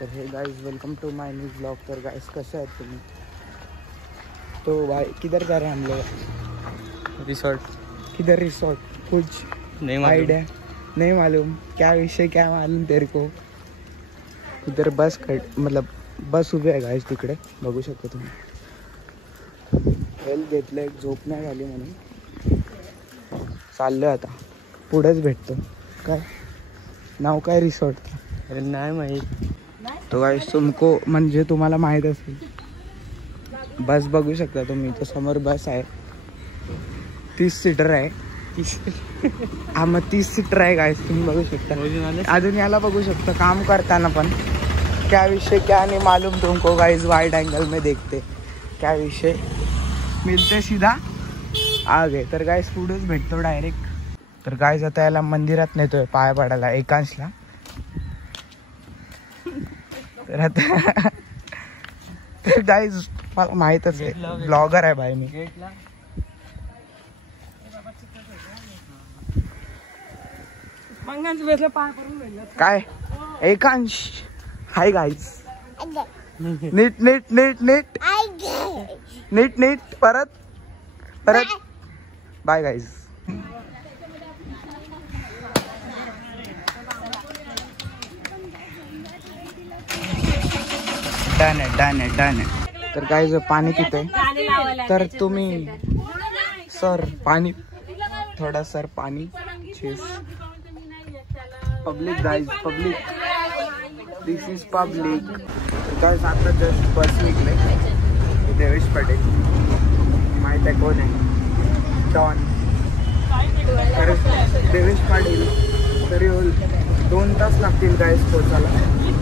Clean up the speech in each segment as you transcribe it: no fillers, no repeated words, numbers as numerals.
तर hey guys welcome to my new blog. तर guys कैसे आहेत तुम्ही? तो भाई किधर जा रहे हैं हम लोग? रिसोर्ट। किधर रिसोर्ट? कुछ नहीं आइडिया नहीं मालूम। क्या विषय क्या मालूम तेरे को? इधर बस मतलब बस उभी आहे गाइस, तिकडे बघू शकता तुम्ही। हेल्थ घेतलं, एक झोप नाही झाली म्हणून चाललोय आता पुढेच भेटतो। काय नाव काय रिसॉर्ट? अरे नाही माहित। तो गाइस तुमको म्हणजे तुम्हाला माहीत असेल, बस बघू शकता तुम्ही। तो समोर बस आहे, 30 सीटर आहे। हा मग 30 सीटर आहे गाइस, तुम्ही बघू शकता। अजून याला बघू शकता काम करताना पण। क्या विषय क्या नहीं मालूम तुमको गाइस, वाइड एंगल में देखते क्या विषय। मिलते सीधा आगे। तर गाइस पुढेच भेटतो डायरेक्ट। तर गाइस आता याला मंदिरात नेतोय पाया पडायला, एकांशला। तर आता तर गाइस मला माहीतच आहे, ब्लॉगर आहे भाई मी। काय एकांश हाय गाइस। नीट नीट नीट नीट नीट नीट परत परत बाय गाइस। डन है डन है डन है। तर गाइस पाणी पिते, तर तुम्ही सर पाणी थोड़ा सर पाणी चीज। Public guys public, this is public. Guys आता जस्ट बस निघले, देवेश पटेल माहित आहे कोण आहे? डॉन। तर देवेश पाटील तरी 2 तास लागतील गाइस पोचायला।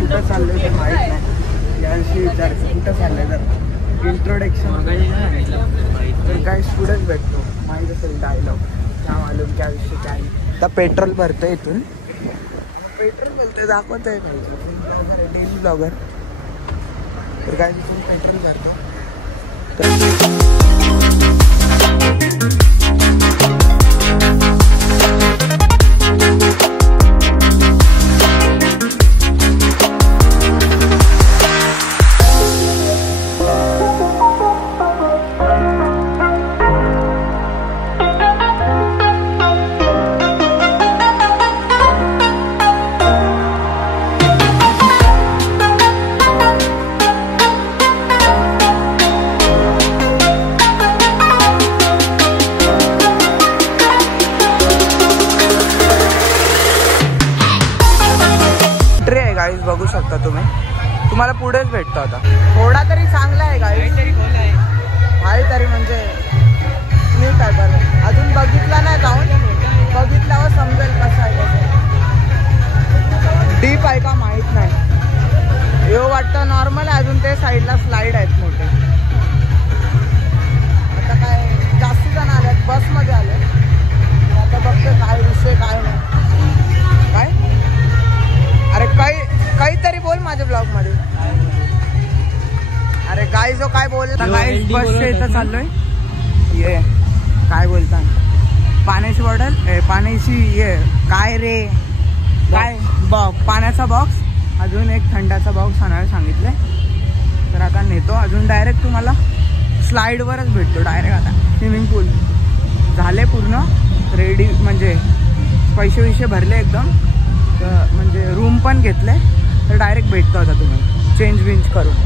कुठं चाललंय ते माहीत नाही, यांशी विचारायचं कुठं चाललंय। तर इंट्रोडक्शन तर गाइस पुढेच भेटतो, माहीत असेल डायलॉग क्या मालूम क्या विषय काय। आता पेट्रोल भरतोय, इथून पेट्रोल बोलतोय दाखवत आहे ब्लॉगर आहे, डेली ब्लॉगर। तर गाइस इथून पेट्रोल भरतो। गाइस बघू शकता तुम्ही, तुम्हाला पुढेच भेटतो आता। थोडा तरी चांगला आहे गाइस, आहे तरी म्हणजे नीट आहे। बरं अजून बघितला नाही, जाऊन बघितल्यावर समजेल कसं आहे। डीप आहे का माहीत नाही, यो वाटतं नॉर्मल आहे। अजून ते साईडला स्लाईड आहेत मोठे। आता काय जास्त जण आले, बसमध्ये आले। आता बघते काय विषय काय नाही काय। अरे काहीतरी बोल माझ्या ब्लॉग मध्ये। अरे गाइस जो काय बोल गाइस, बस इथं चाललोय। ये काय बोलता, पाण्याची बॉटल पाण्याची ये काय रे काय पाण्याचा बॉक्स, अजून एक थंडाचा बॉक्स आणायला सांगितले। तर आता नेतो, अजून डायरेक्ट तुम्हाला स्लाईडवरच भेटतो डायरेक्ट। आता स्विमिंग पूल झाले पूर्ण रेडी, म्हणजे पैसे भरले एकदम, म्हणजे रूम पण घेतले। तर डायरेक्ट भेटतो आता तुम्ही चेंज विंज करून।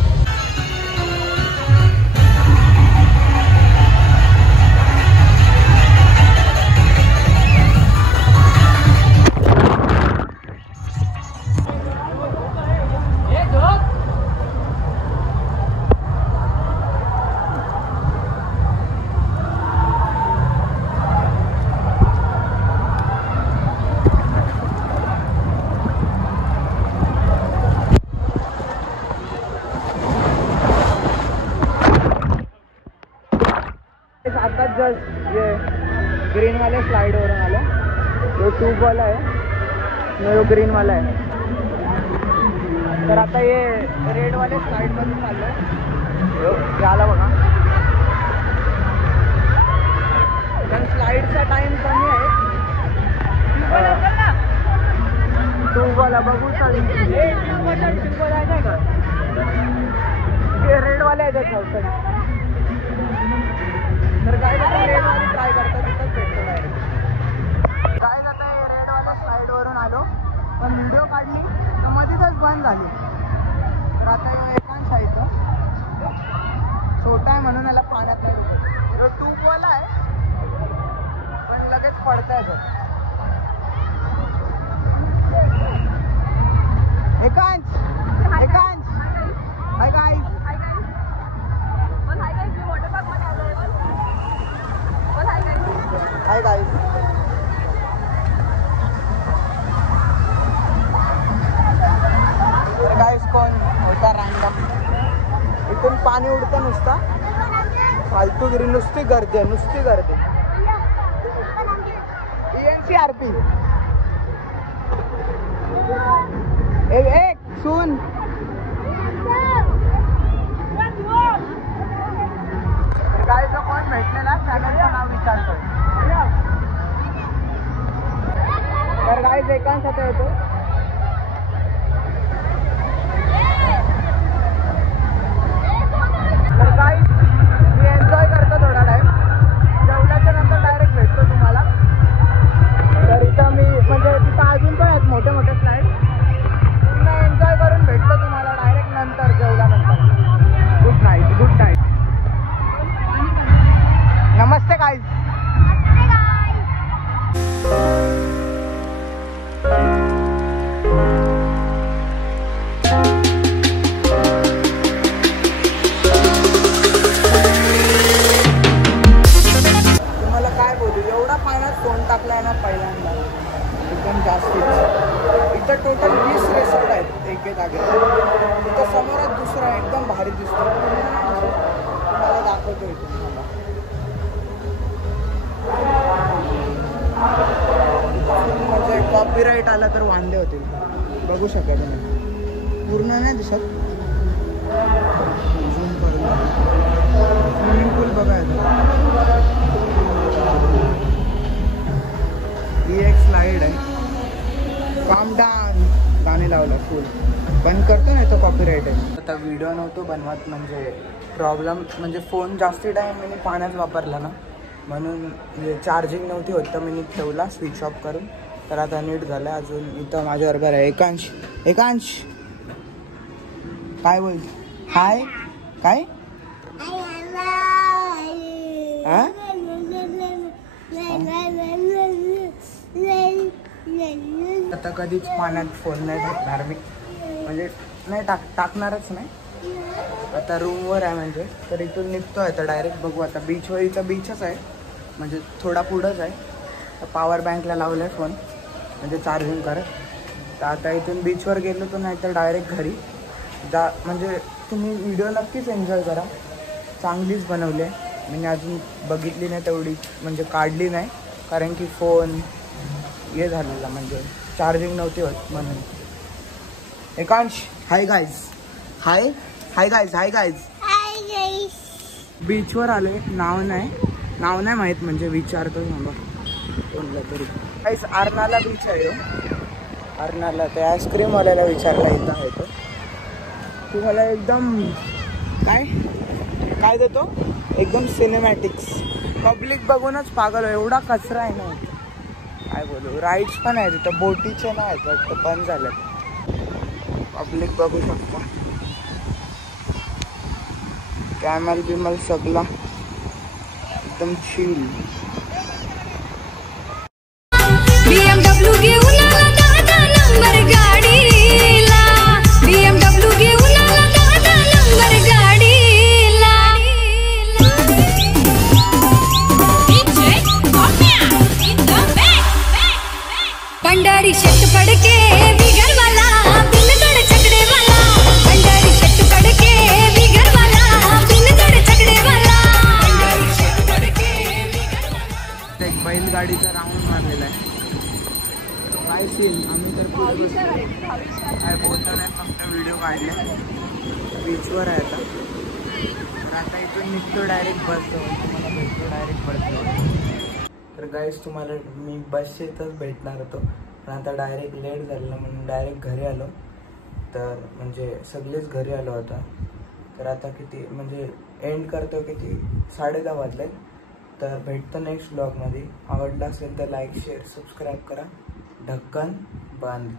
आता जस्ट ये ग्रीन वाले स्लाइड वरून आले, जो ट्यूब वाला आहे, जो ग्रीन वाला आहे। तर आता ये रेड वाले स्लाइड मधून चाललोय, याला बघा। पण स्लाइडचा टाइम कमी आहे, ट्यूब वाला बघू चालेल। बंद झाली. तर आता एकांश आहे इथं, छोटा आहे म्हणून याला पाण्यात नाही घेतो. ट्यूबवाला आहे पण लगेच पडतंय तो. एकांश, एकांश, हाय गाईज. Hi guys. तर गाईज कोण होता रॅन्डम. इथून पाणी उडतं नुसता फालतूगिरी, नुसती गर्दी आहे, नुसती गर्दी. ENCRP एक सुन. काय जो कोण भेटलेला चॅनलचं नाव विचारतो. तर गाईज एकांश आता येतो. तर गाईज मी एन्जॉय करतो थोडा टाइम. जेवल्याच्या नंतर डायरेक्ट भेटतो तुम्हाला. तर इथं मी म्हणजे तिथं अजून पण आहेत मोठे मोठे स्लाईड. पूर्ण एन्जॉय करून भेटतो तुम्हाला डायरेक्ट नंतर जेवल्यानंतर. Good night, good night. नमस्ते गाईज. तुम्हाला काय बोलू, एवढा पाण्यात फोन टाकला आहे ना पहिल्यांदा एकदम जास्त. इथं टोटल 20 रेसॉर्ट आहेत एके जागेत. इथं समोरात दुसरा एकदम भारी दिसतो, तुम्हाला दाखवतो इथे. म्हणजे कॉपीराईट आला तर वांदे होतील. बघू शकता तुम्ही, पूर्ण नाही दिसत. झूम करून स्विमिंग पूल बघायचं. ही एक स्लाईड आहे. काम डाऊन गाणे लावलं फुल. बंद करतो नाही तर कॉपीराईट आहे. आता व्हिडिओ नव्हतो बनवत म्हणजे प्रॉब्लेम म्हणजे फोन जास्ती टाईम मी पाण्यात वापरला ना, म्हणून म्हणजे चार्जिंग नव्हती होत तर मी ठेवला स्विच ऑफ करून. तर आता नीट झालं. अजून इथं माझ्याबरोबर आहे एकांश. एकांश काय बोल. हाय काय. आता कधीच पाण्यात फोन नाही टाकणार मी, म्हणजे नाही टाकणारच नाही. आता रूमवर आहे म्हणजे, तर इथून निघतो आहे तर डायरेक्ट बघू. आता बीचवर, इथं बीचच आहे म्हणजे थोडा पुढंच आहे. तर पॉवर बँकला लावलं आहे फोन म्हणजे चार्जिंग करत. तर आता इथून बीचवर गेलो तर नाही तर डायरेक्ट घरी जा. म्हणजे तुम्ही व्हिडिओ नक्कीच एन्जॉय करा, चांगलीच बनवली आहे. मी अजून बघितली नाही तेवढी, म्हणजे काढली नाही कारण की फोन हे झालेला म्हणजे चार्जिंग नव्हती होत म्हणून. एकांश हाय गाईज. हाय हाय गाईज. Hi guys. बीचवर आले. नाव नाही माहीत म्हणजे विचारतो थांबा कोणला तरी. गाईज अर्नाला बीच आहे. अर्नाला ते आईस्क्रीमवाल्याला विचारला इथं आहे तो. तुम्हाला एकदम काय देतो एकदम सिनेमॅटिक्स. पब्लिक बघूनच पागल. एवढा कचरा आहे ना काय बोलू. राईड्स पण आहेत तिथं, बोटीचे नाही आहेत वाटतं, बंद झाल्यात. पब्लिक बघू शकता. कॅमल बिमल सगळा एकदम चिल. BMW घेऊन आला दादा नंबर गाडीला. BMW घेऊन आला दादा नंबर गाडीला. पंडारी शर्ट पडके बिगर वाला बिनगड चकड़े वाला. पंडारी शर्ट पडके बिगर वाला बिनगड चकड़े वाला. पंडारी शर्ट पडके बिगर वाला. एक बैलगाडीचा राऊंड मारलेला आहे. काय सीन. आम्ही तर काय बोलतो नाही, फक्त व्हिडिओ काढले. बीचवर आहे आता. तर आता इथून निघतो डायरेक्ट बस जवळ. तुम्हाला भेटतो डायरेक्ट बस जवळ. तर गाईस तुम्हाला मी बसच्या इथंच भेटणार होतो पण आता डायरेक्ट लेट झालेलं म्हणून डायरेक्ट घरी आलो. तर म्हणजे सगळेच घरी आलो होता. तर आता किती म्हणजे एंड करतो किती 10:30 वाजले. तर भेटतो नेक्स्ट ब्लॉगमध्ये. आवडला असेल तर लाईक शेअर सबस्क्राईब करा. ढक्कन बंद.